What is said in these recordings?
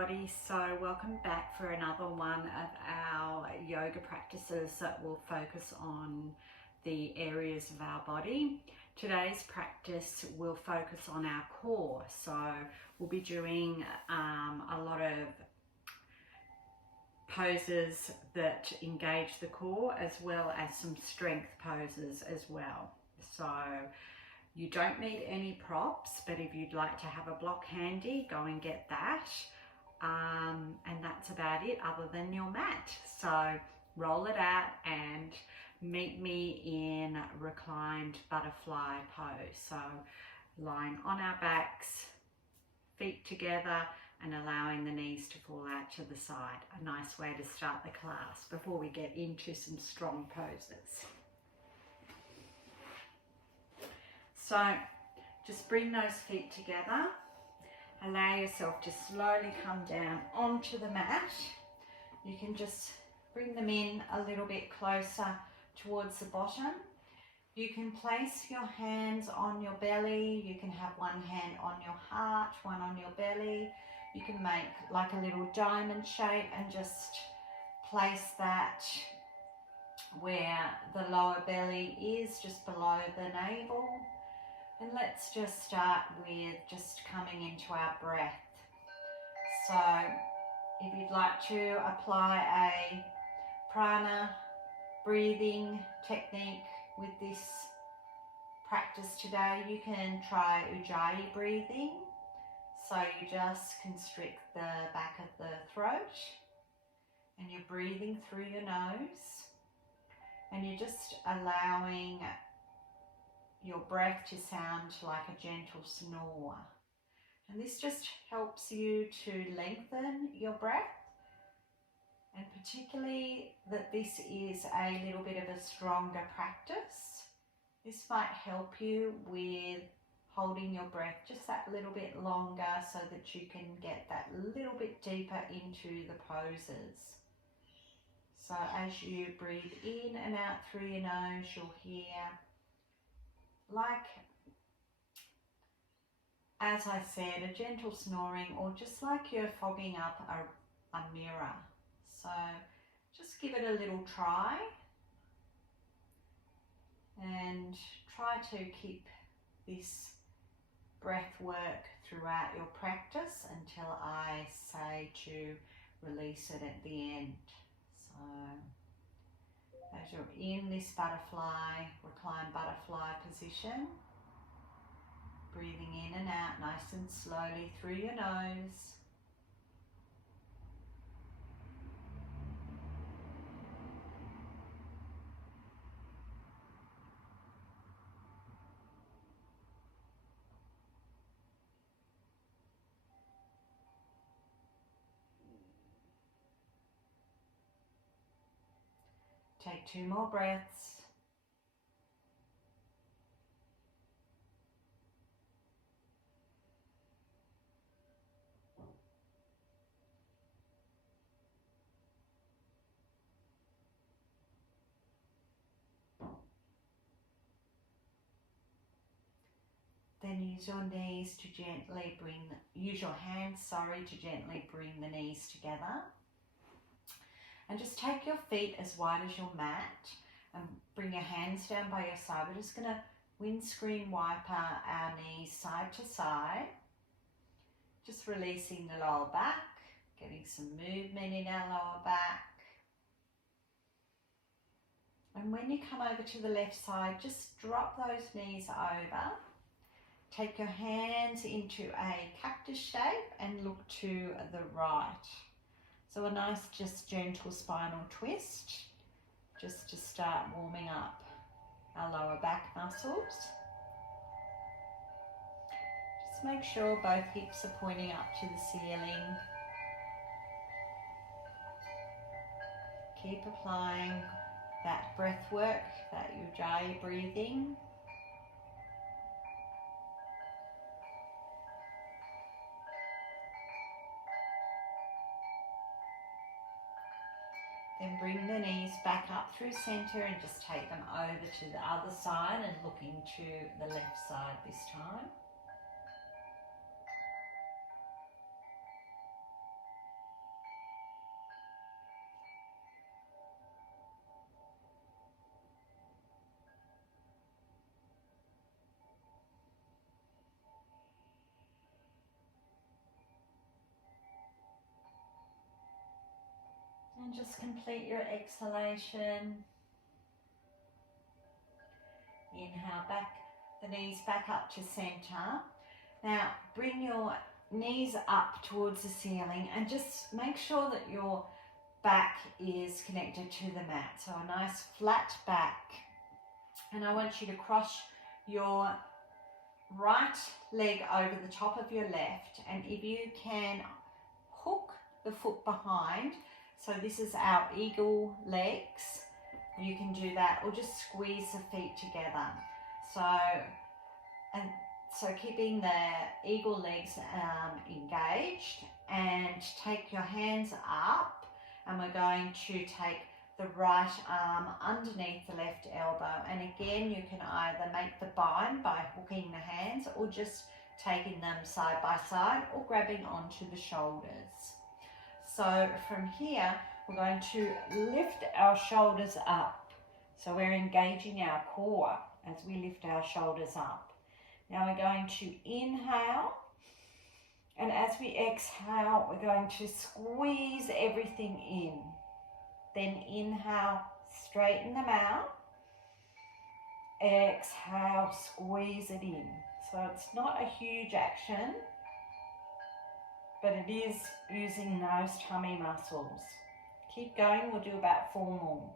everybody. So welcome back for another one of our yoga practices that will focus on the areas of our body. Today's practice will focus on our core. So we'll be doing a lot of poses that engage the core, as well as some strength poses as well. So you don't need any props, but if you'd like to have a block handy, go and get that. And that's about it, other than your mat. So roll it out and meet me in reclined butterfly pose. So lying on our backs, feet together, and allowing the knees to fall out to the side. A nice way to start the class before we get into some strong poses. So just bring those feet together. Allow yourself to slowly come down onto the mat. You can just bring them in a little bit closer towards the bottom. You can place your hands on your belly. You can have one hand on your heart, one on your belly. You can make like a little diamond shape and just place that where the lower belly is, just below the navel. And let's just start with just coming into our breath. So if you'd like to apply a prana breathing technique with this practice today, you can try Ujjayi Breathing. So you just constrict the back of the throat and you're breathing through your nose, and you're just allowing your breath to sound like a gentle snore. And this just helps you to lengthen your breath, and particularly that this is a little bit of a stronger practice. This might help you with holding your breath just that little bit longer so that you can get that little bit deeper into the poses. So as you breathe in and out through your nose, you'll hear, like, as I said, a gentle snoring, or just like you're fogging up a mirror. So just give it a little try and try to keep this breath work throughout your practice until I say to release it at the end. So as you're in this butterfly, reclined butterfly position, breathing in and out nice and slowly through your nose. Take 2 more breaths. Then use your knees to gently use your hands, to gently bring the knees together. And just take your feet as wide as your mat and bring your hands down by your side. We're just going to windscreen wiper our knees side to side. Just releasing the lower back, getting some movement in our lower back. And when you come over to the left side, just drop those knees over. Take your hands into a cactus shape and look to the right. So a nice, just gentle spinal twist, just to start warming up our lower back muscles. Just make sure both hips are pointing up to the ceiling. Keep applying that breath work, that Ujjayi breathing. Then bring the knees back up through center and just take them over to the other side and look into the left side this time. And just complete your exhalation. Inhale, back the knees back up to center. Now bring your knees up towards the ceiling and just make sure that your back is connected to the mat. So a nice flat back. And I want you to cross your right leg over the top of your left, and if you can hook the foot behind, so this is our eagle legs, you can do that, or just squeeze the feet together. So keeping the eagle legs engaged, and take your hands up, and we're going to take the right arm underneath the left elbow. And again, you can either make the bind by hooking the hands, or just taking them side by side, or grabbing onto the shoulders. So from here, we're going to lift our shoulders up. So we're engaging our core as we lift our shoulders up. Now we're going to inhale, and as we exhale, we're going to squeeze everything in. Then inhale, straighten them out. Exhale, squeeze it in. So it's not a huge action, but it is using those tummy muscles. Keep going, we'll do about 4 more.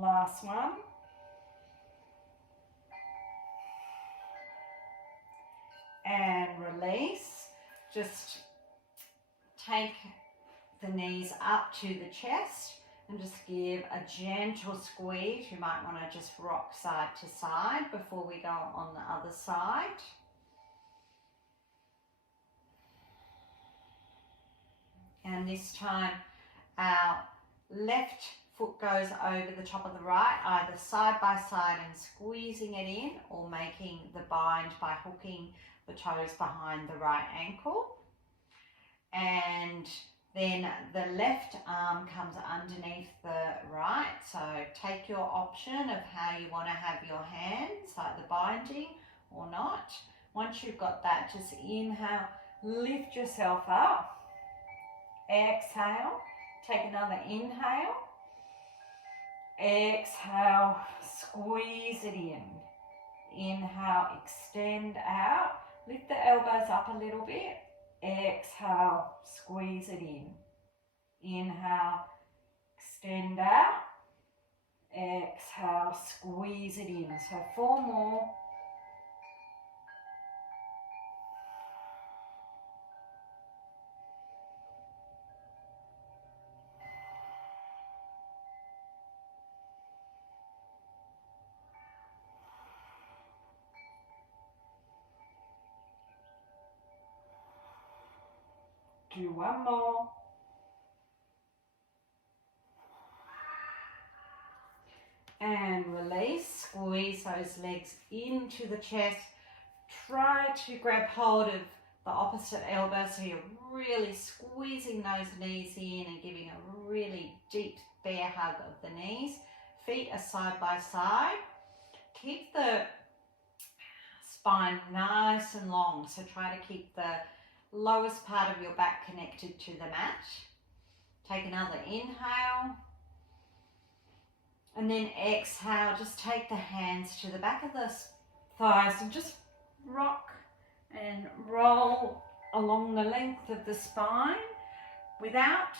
Last one. And release. Just take the knees up to the chest and just give a gentle squeeze. You might want to just rock side to side before we go on the other side. And this time our left foot goes over the top of the right, either side by side and squeezing it in, or making the bind by hooking the toes behind the right ankle. And then the left arm comes underneath the right. So take your option of how you want to have your hands, like the binding or not. Once you've got that, just inhale, lift yourself up. Exhale, take another inhale. Exhale, squeeze it in. Inhale, extend out. Lift the elbows up a little bit. Exhale, squeeze it in. Inhale, extend out. Exhale, squeeze it in. So 4 more. Do 1 more. And release. Squeeze those legs into the chest. Try to grab hold of the opposite elbow, so you're really squeezing those knees in and giving a really deep bear hug of the knees. Feet are side by side. Keep the spine nice and long, so try to keep the lowest part of your back connected to the mat. Take another inhale. And then exhale, just take the hands to the back of the thighs and just rock and roll along the length of the spine without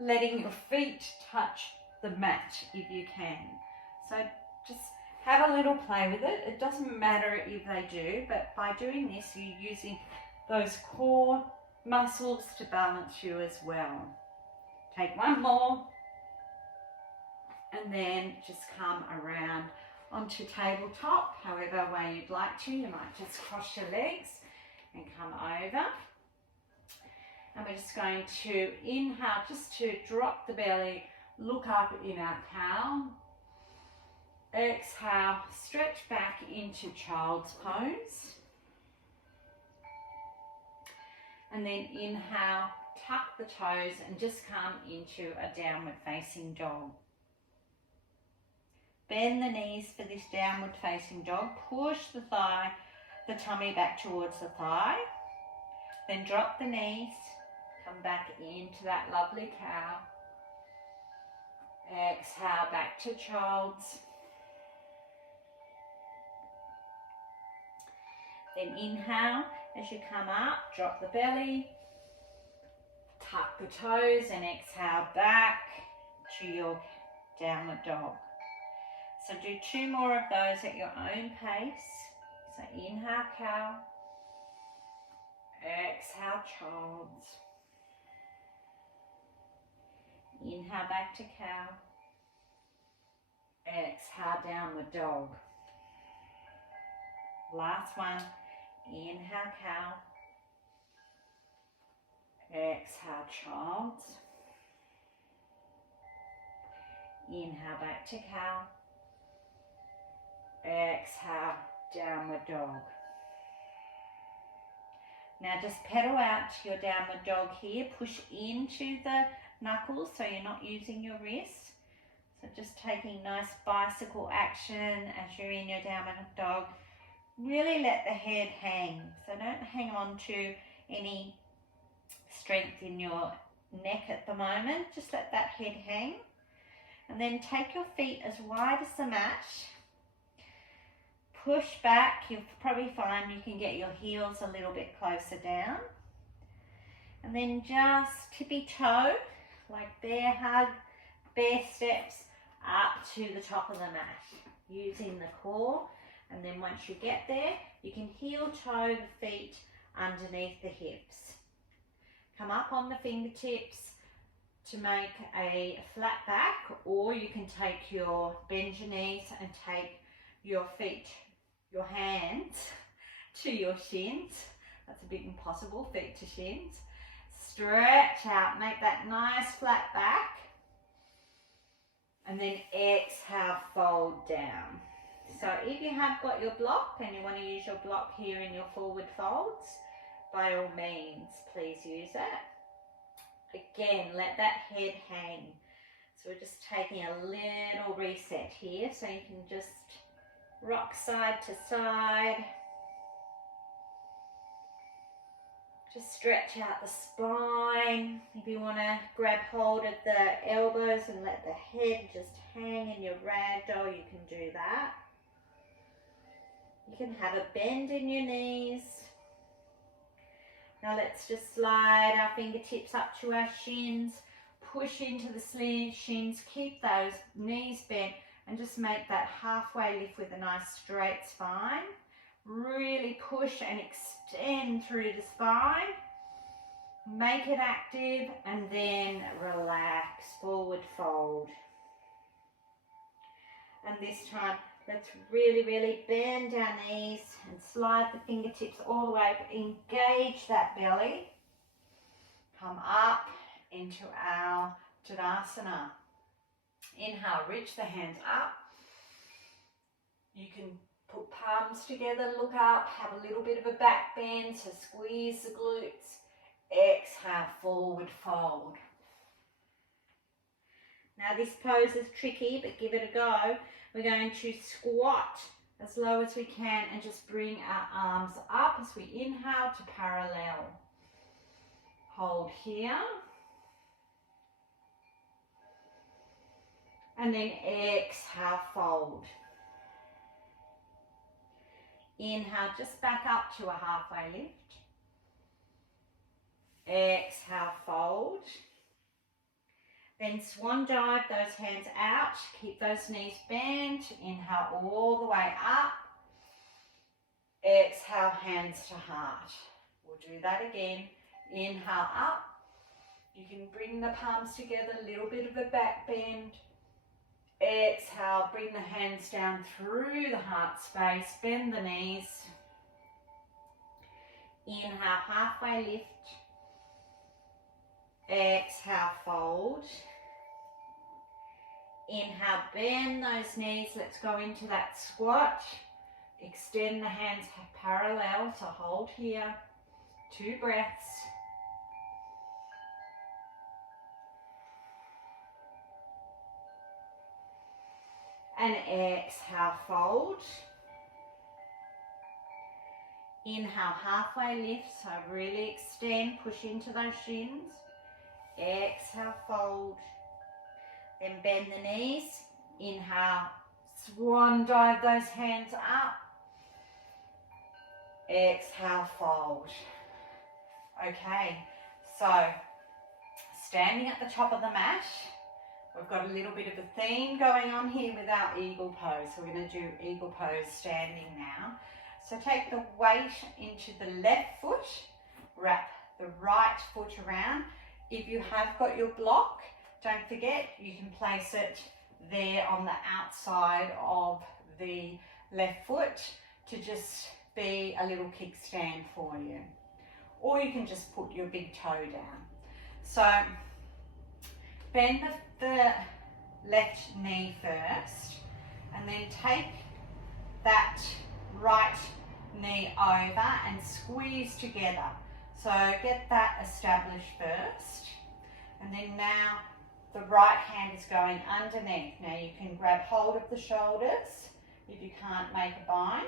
letting your feet touch the mat if you can. So just have a little play with it. It doesn't matter if they do, but by doing this, you're using those core muscles to balance you as well. Take 1 more, and then just come around onto tabletop, however way you'd like to. You might just cross your legs and come over. And we're just going to inhale, just to drop the belly, look up in our cow. Exhale, stretch back into child's pose. And then inhale, tuck the toes and just come into a downward facing dog. Bend the knees for this downward facing dog. Push the tummy back towards the thigh. Then drop the knees. Come back into that lovely cow. Exhale back to child's. Then inhale as you come up, drop the belly, tuck the toes and exhale back to your downward dog. So do 2 more of those at your own pace. So inhale cow, exhale child's. Inhale back to cow, exhale downward dog. Last one, inhale cow, exhale child's. Inhale back to cow, exhale downward dog. Now just pedal out to your downward dog here. Push into the knuckles so you're not using your wrists. So just taking nice bicycle action as you're in your downward dog. Really let the head hang. So don't hang on to any strength in your neck at the moment. Just let that head hang. And then take your feet as wide as the mat. Push back. You'll probably find you can get your heels a little bit closer down. And then just tippy toe, like bear hug, bear steps up to the top of the mat using the core. And then once you get there, you can heel toe the feet underneath the hips. Come up on the fingertips to make a flat back, or you can take bend your knees and take your feet, your hands to your shins. That's a bit impossible, feet to shins. Stretch out, make that nice flat back. And then exhale, fold down. So if you have got your block and you want to use your block here in your forward folds, by all means, please use it. Again, let that head hang. So we're just taking a little reset here, so you can just rock side to side. Just stretch out the spine. If you want to grab hold of the elbows and let the head just hang in your ragdoll, you can do that. You can have a bend in your knees. Now let's just slide our fingertips up to our shins, push into the shins, keep those knees bent and just make that halfway lift with a nice straight spine. Really push and extend through the spine. Make it active and then relax, forward fold. And this time, let's really bend our knees and slide the fingertips all the way, engage that belly. Come up into our Tadasana. Inhale, reach the hands up. You can put palms together, look up, have a little bit of a back bend, so squeeze the glutes. Exhale, forward fold. Now this pose is tricky, but give it a go. We're going to squat as low as we can and just bring our arms up as we inhale to parallel. Hold here. And then exhale, fold. Inhale, just back up to a halfway lift. Exhale, fold. Then swan dive, those hands out. Keep those knees bent. Inhale all the way up. Exhale, hands to heart. We'll do that again. Inhale up. You can bring the palms together, a little bit of a back bend. Exhale, bring the hands down through the heart space. Bend the knees. Inhale, halfway lift. Exhale, fold. Inhale, bend those knees. Let's go into that squat. Extend the hands parallel, so hold here. 2 breaths. And exhale, fold. Inhale, halfway lift, so really extend, push into those shins. Exhale, fold. Then bend the knees. Inhale, swan dive those hands up. Exhale, fold. Okay, so standing at the top of the mat, we've got a little bit of a theme going on here with our eagle pose. So we're going to do eagle pose standing now. So take the weight into the left foot, wrap the right foot around. If you have got your block, don't forget you can place it there on the outside of the left foot to just be a little kickstand for you. Or you can just put your big toe down. So bend the left knee first and then take that right knee over and squeeze together. So get that established first. And then now the right hand is going underneath. Now you can grab hold of the shoulders if you can't make a bind.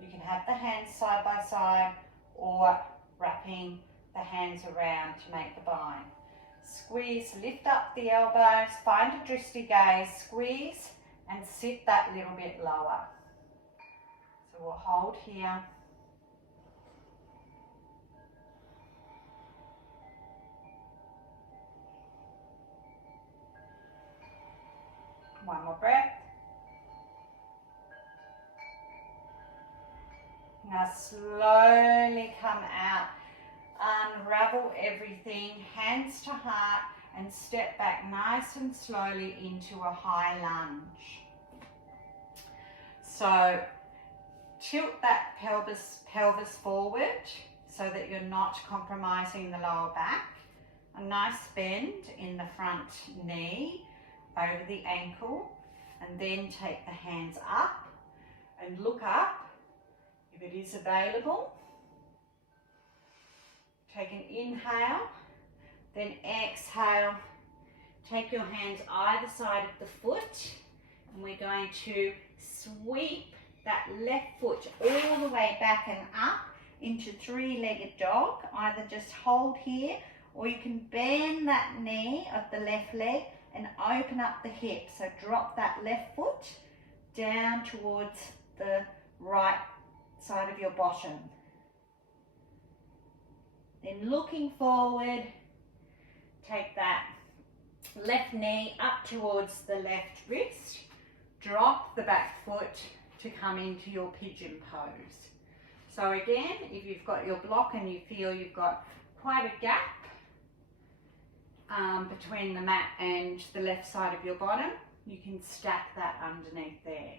You can have the hands side by side or wrapping the hands around to make the bind. Squeeze, lift up the elbows, find a drishti gaze, squeeze and sit that little bit lower. So we'll hold here. One more breath. Now slowly come out, unravel everything, hands to heart, and step back nice and slowly into a high lunge. So tilt that pelvis forward so that you're not compromising the lower back. A nice bend in the front knee over the ankle, and then take the hands up and look up if it is available. Take an inhale, then exhale. Take your hands either side of the foot, and we're going to sweep that left foot all the way back and up into three-legged dog. Either just hold here, or you can bend that knee of the left leg and open up the hip. So drop that left foot down towards the right side of your bottom. Then looking forward, take that left knee up towards the left wrist. Drop the back foot to come into your pigeon pose. So again, if you've got your block and you feel you've got quite a gap between the mat and the left side of your bottom, you can stack that underneath there.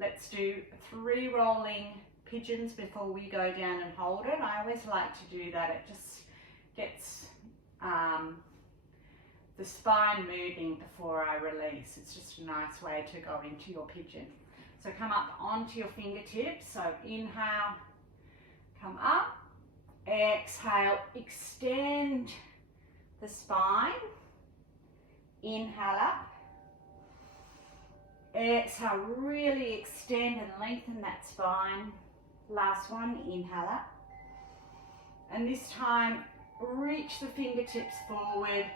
Let's do 3 rolling pigeons before we go down and hold it. I always like to do that. It just gets the spine moving before I release. It's just a nice way to go into your pigeon. So come up onto your fingertips. So inhale, come up. Exhale, extend the spine. Inhale up. Exhale, really extend and lengthen that spine. Last one, inhale up. And this time, reach the fingertips forward.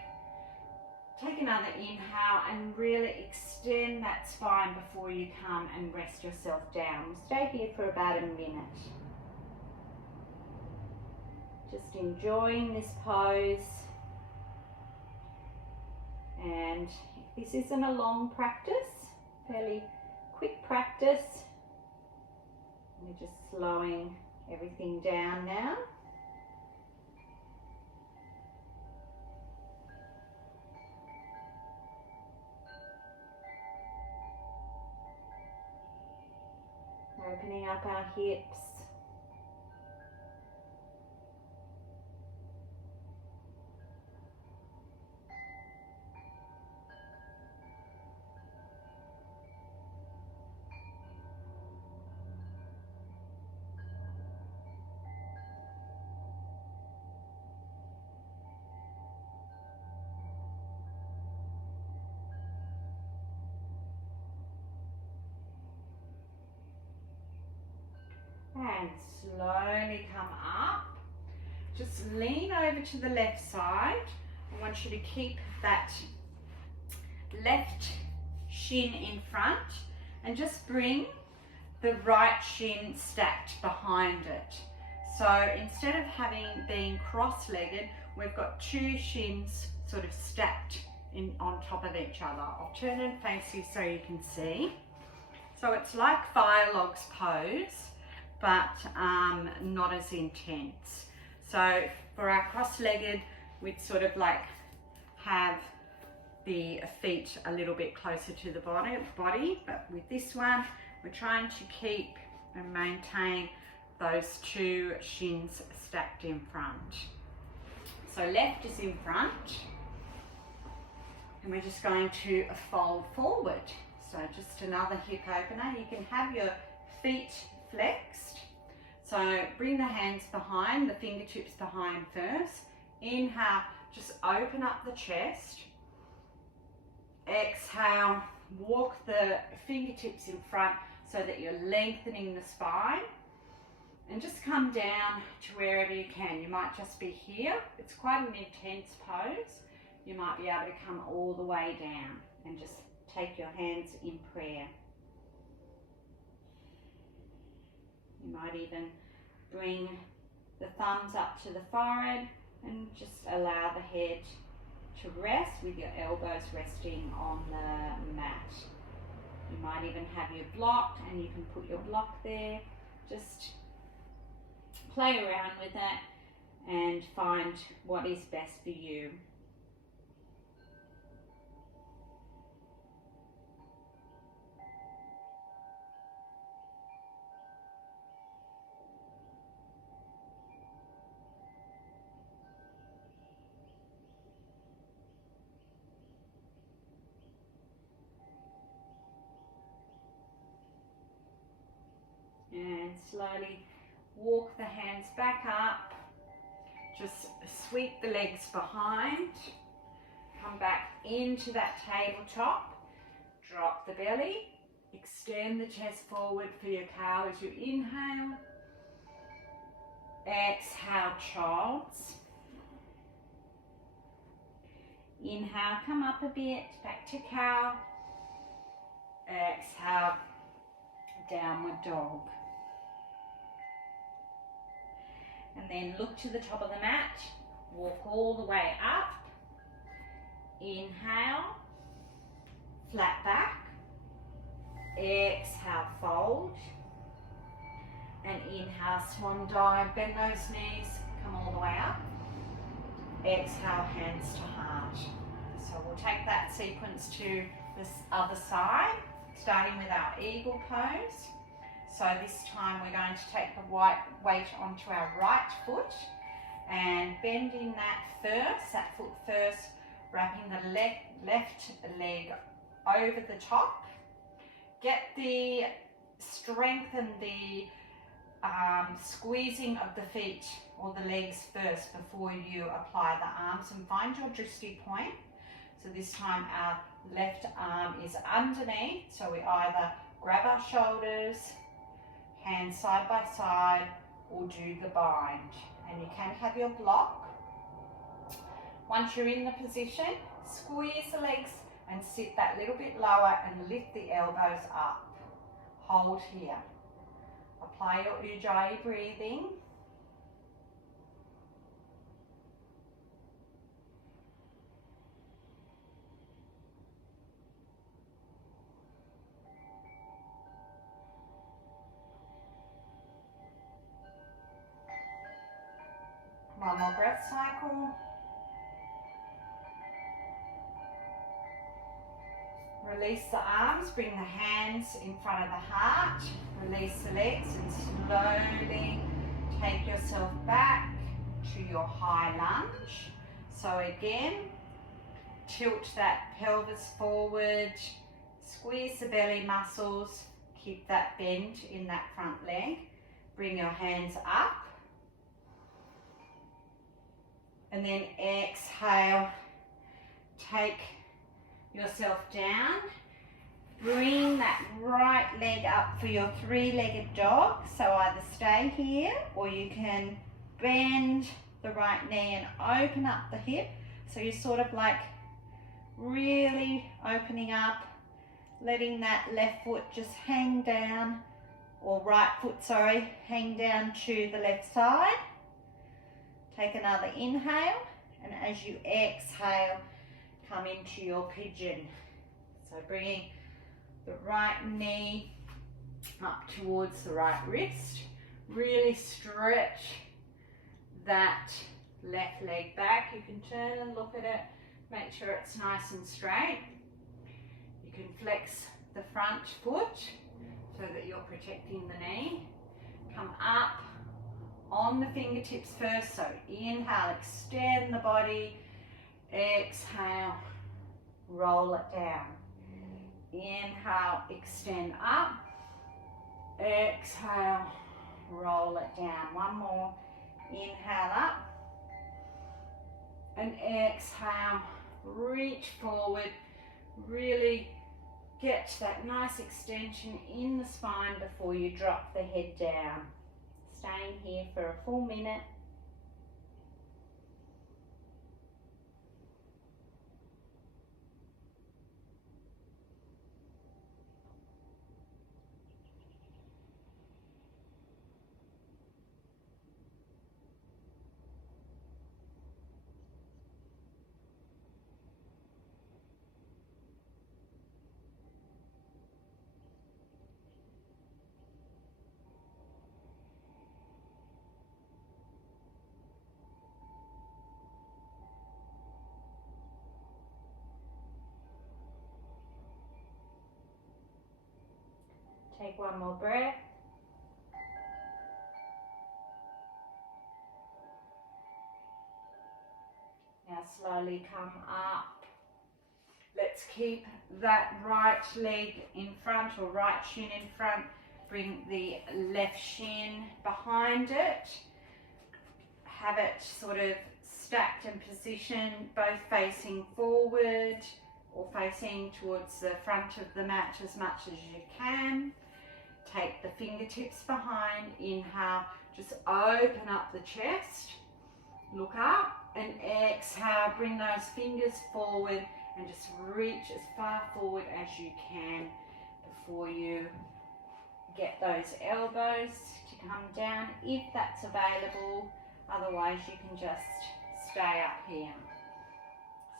Take another inhale and really extend that spine before you come and rest yourself down. Stay here for about a minute. Just enjoying this pose. And this isn't a long practice, fairly quick practice. We're just slowing everything down now. Opening up our hips. and slowly come up. Just lean over to the left side. I want you to keep that left shin in front and just bring the right shin stacked behind it. So instead of being cross-legged, we've got two shins sort of stacked on top of each other. I'll turn and face you so you can see. So it's like fire logs pose, but not as intense. So for our cross-legged, we'd sort of like have the feet a little bit closer to the body, but with this one, we're trying to keep and maintain those two shins stacked in front. So left is in front, and we're just going to fold forward. So just another hip opener. You can have your feet flexed. So bring the hands behind, the fingertips behind first. Inhale, just open up the chest. Exhale, walk the fingertips in front so that you're lengthening the spine. And just come down to wherever you can. You might just be here. It's quite an intense pose. You might be able to come all the way down and just take your hands in prayer. You might even bring the thumbs up to the forehead and just allow the head to rest with your elbows resting on the mat. You might even have your block, and you can put your block there. Just play around with it and find what is best for you. And slowly walk the hands back up. Just sweep the legs behind. Come back into that tabletop. Drop the belly. Extend the chest forward for your cow as you inhale. Exhale, child's. Inhale, come up a bit, back to cow. Exhale, downward dog. And then look to the top of the mat, walk all the way up. Inhale, flat back. Exhale, fold. And inhale, swan dive, bend those knees, come all the way up. Exhale, hands to heart. So we'll take that sequence to this other side, starting with our eagle pose. So this time we're going to take the weight onto our right foot and bending that foot first, wrapping the left leg over the top. Get the strength and the squeezing of the feet or the legs first before you apply the arms, and find your drishti point. So this time our left arm is underneath, so we either grab our shoulders, hands side by side, or do the bind. And you can have your block. Once you're in the position, squeeze the legs and sit that little bit lower and lift the elbows up. Hold here. Apply your Ujjayi breathing. One more breath cycle. Release the arms, bring the hands in front of the heart. Release the legs and slowly take yourself back to your high lunge. So again, tilt that pelvis forward, squeeze the belly muscles, keep that bend in that front leg. Bring your hands up. And then exhale, take yourself down Bring that right leg up for your three-legged dog. So either stay here or you can bend the right knee and open up the hip. So you're sort of like really opening up, letting that left foot just hang down, or right foot, sorry, hang down to the left side. Take another inhale, and as you exhale, come into your pigeon. So bringing the right knee up towards the right wrist. Really stretch that left leg back. You can turn and look at it. Make sure it's nice and straight. You can flex the front foot so that you're protecting the knee. Come up on the fingertips first. So inhale, extend the body. Exhale, roll it down. Inhale, extend up. Exhale, roll it down. One more. Inhale up. And exhale, reach forward. Really get that nice extension in the spine before you drop the head down. Staying here for a full minute. Take one more breath. Now slowly come up. Let's keep that right leg in front, or right shin in front. Bring the left shin behind it. Have it sort of stacked and positioned, both facing forward or facing towards the front of the mat as much as you can. Take the fingertips behind. Inhale, just open up the chest. Look up, and exhale, bring those fingers forward and just reach as far forward as you can before you get those elbows to come down, if that's available. Otherwise, you can just stay up here.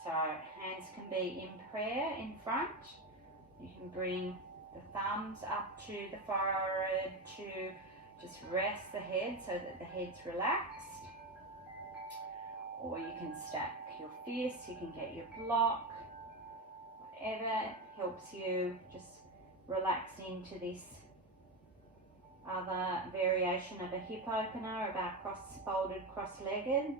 So hands can be in prayer in front. You can bring the thumbs up to the forehead to just rest the head so that the head's relaxed. Or you can stack your fists, you can get your block, whatever helps you just relax into this other variation of a hip opener, of our folded cross-legged.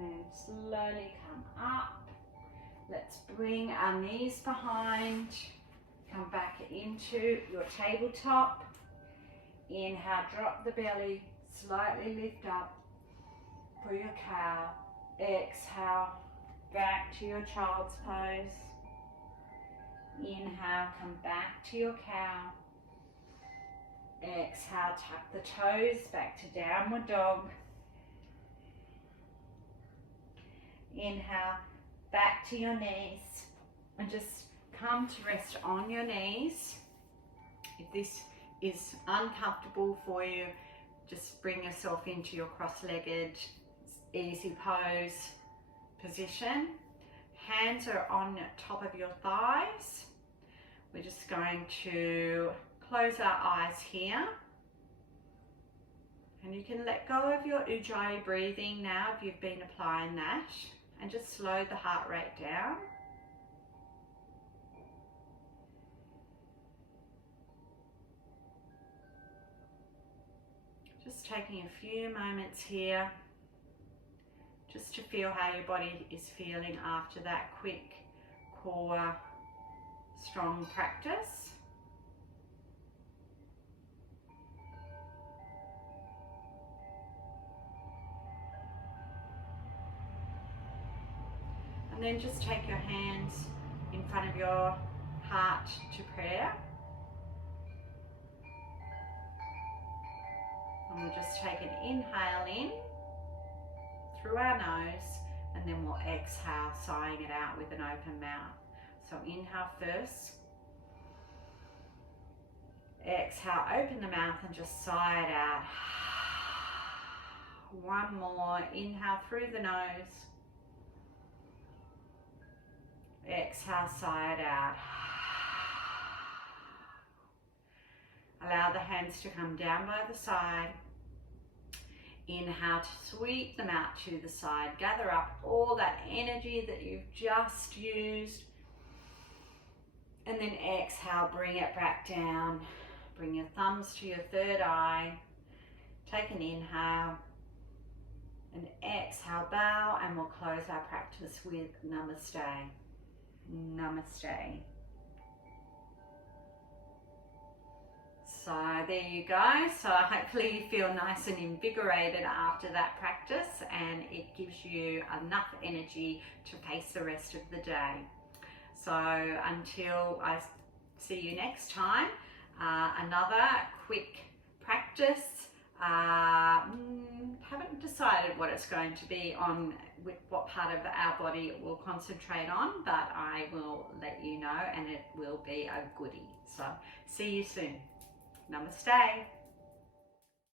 And slowly come up. Let's bring our knees behind. Come back into your tabletop. Inhale, drop the belly, slightly lift up for your cow. Exhale, back to your child's pose. Inhale, come back to your cow. Exhale, tuck the toes back to downward dog. Inhale, back to your knees, and just come to rest on your knees. If this is uncomfortable for you, just bring yourself into your cross-legged, easy pose position. Hands are on top of your thighs. We're just going to close our eyes here. And you can let go of your Ujjayi breathing now if you've been applying that, and just slow the heart rate down. Just taking a few moments here just to feel how your body is feeling after that quick core strong practice. And then just take your hands in front of your heart to prayer. And we'll just take an inhale in through our nose, and then we'll exhale, sighing it out with an open mouth. So inhale first. Exhale, open the mouth and just sigh it out. One more. Inhale through the nose. Exhale, sigh it out. Allow the hands to come down by the side. Inhale to sweep them out to the side. Gather up all that energy that you've just used. And then exhale, bring it back down. Bring your thumbs to your third eye. Take an inhale. And exhale, bow, and we'll close our practice with Namaste. Namaste. So there you go. So hopefully you feel nice and invigorated after that practice, and it gives you enough energy to face the rest of the day. So until I see you next time, another quick practice. Haven't decided what it's going to be on, with what part of our body it will concentrate on, but I will let you know, and it will be a goodie. So see you soon. Namaste.